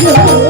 Yeah.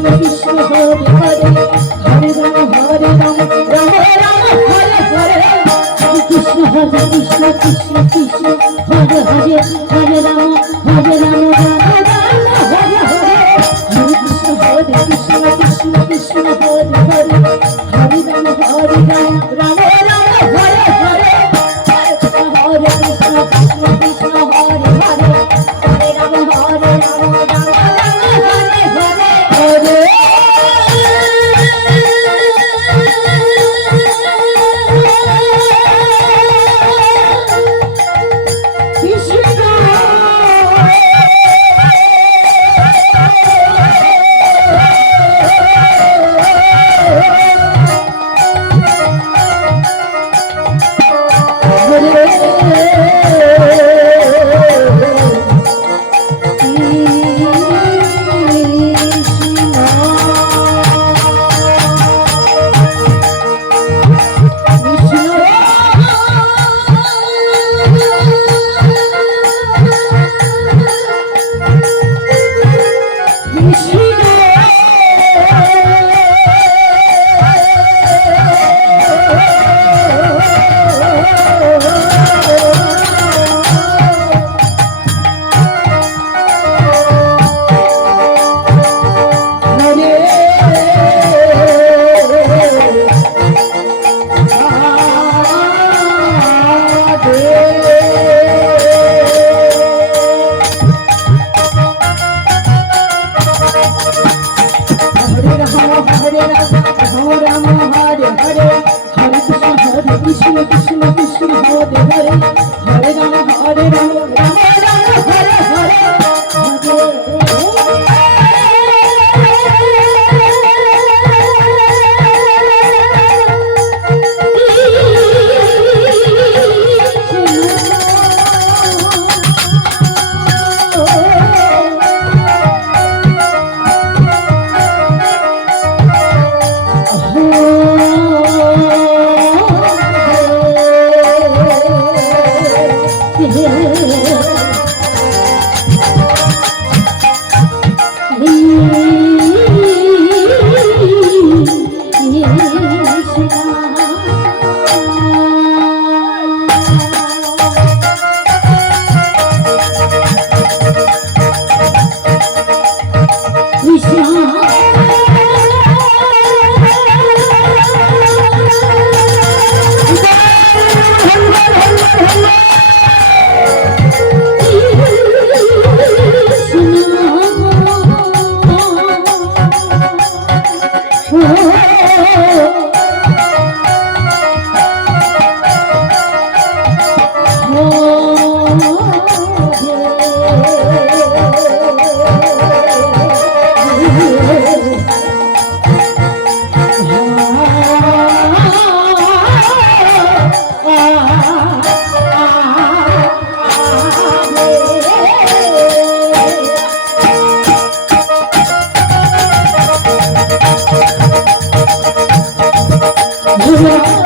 Krishna Hare Hare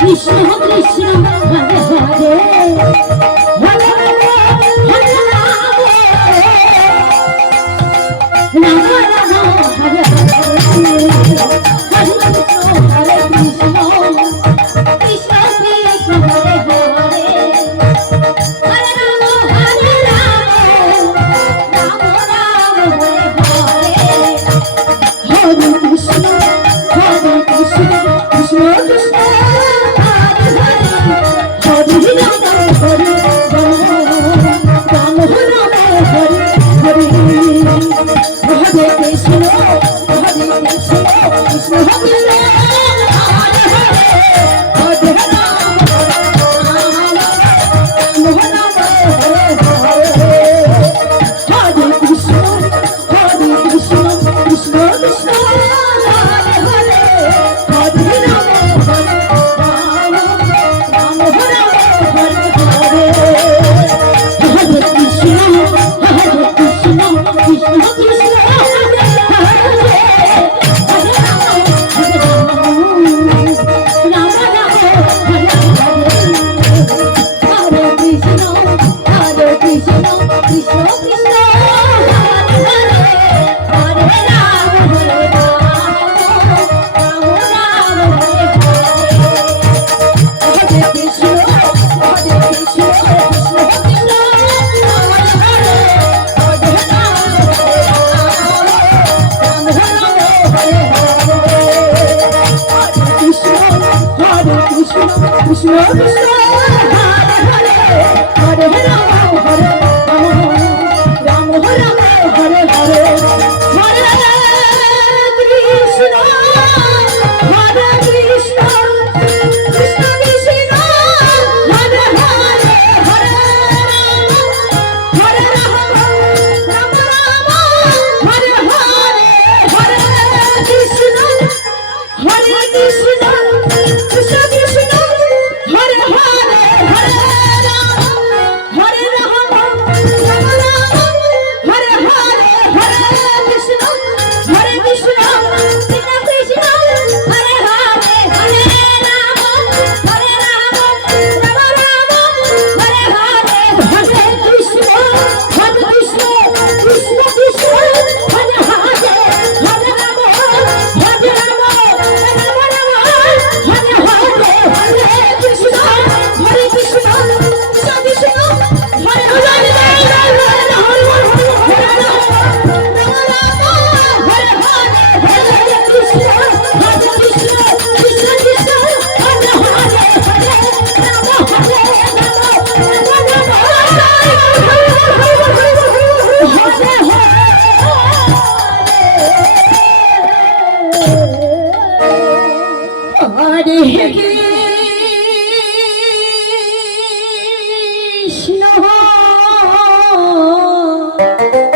Krishna Krishna Krishna দেখেছিল দিশা